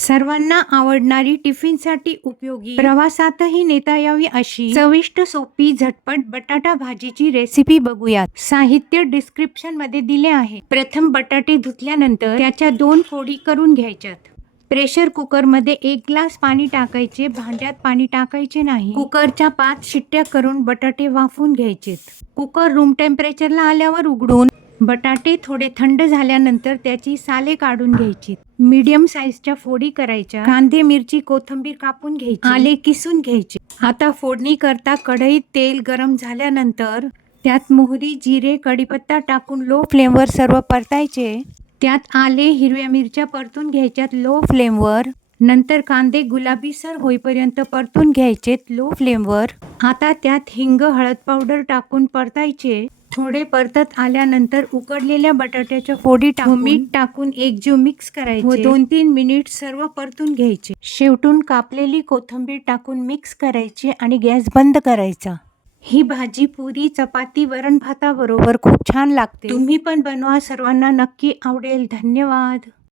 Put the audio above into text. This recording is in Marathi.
सर्वांना आवडणारी, टिफिनसाठी उपयोगी, प्रवासातही नेता यावी अशी चविष्ट, सोपी, झटपट बटाटा भाजीची रेसिपी बघूयात. साहित्य डिस्क्रिप्शन मध्ये दिले आहे. प्रथम बटाटे धुतल्यानंतर त्याच्या 2 फोडी करून घ्यायच्यात. प्रेशर कुकर मध्ये 1 ग्लास पाणी टाकायचे. भांड्यात पाणी टाकायचे नाही. कुकरच्या 5 शिट्ट्या करून बटाटे वाफवून घ्यायचेत. कुकर रूम टेम्परेचरला आल्यावर उघडून बटाटे थोडे थंड झाल्यानंतर त्याची साले काढून घ्यायची. मीडियम साईजच्या फोडी करायच्या. कांदे, मिरची, कोथिंबीर कापून घ्यायची. आले किसून घ्यायचे. आता फोडणी करता कढईत तेल गरम झाल्यानंतर त्यात मोहरी, जिरे, कढीपत्ता टाकून लो फ्लेमवर सर्व परतायचे. त्यात आले, हिरव्या मिरच्या परतून घ्यायच्यात लो फ्लेमवर. नंतर कांदे गुलाबीसर होईपर्यंत परतून घ्यायचेत लो फ्लेमवर. आता त्यात हिंग, हळद पावडर टाकून परतायचे. थोडे परतत आल्यानंतर उकडलेल्या बटाट्याच्या फोडी टाकून मीठ टाकून एकजीव मिक्स करायचे व 2-3 मिनिट सर्व परतून घ्यायचे. शेवटून कापलेली कोथिंबीर टाकून मिक्स करायची आणि गॅस बंद करायचा. ही भाजी पुरी, चपाती, वरण भाताबरोबर खूप छान लागते. तुम्ही पण बनवा, सर्वांना नक्की आवडेल. धन्यवाद.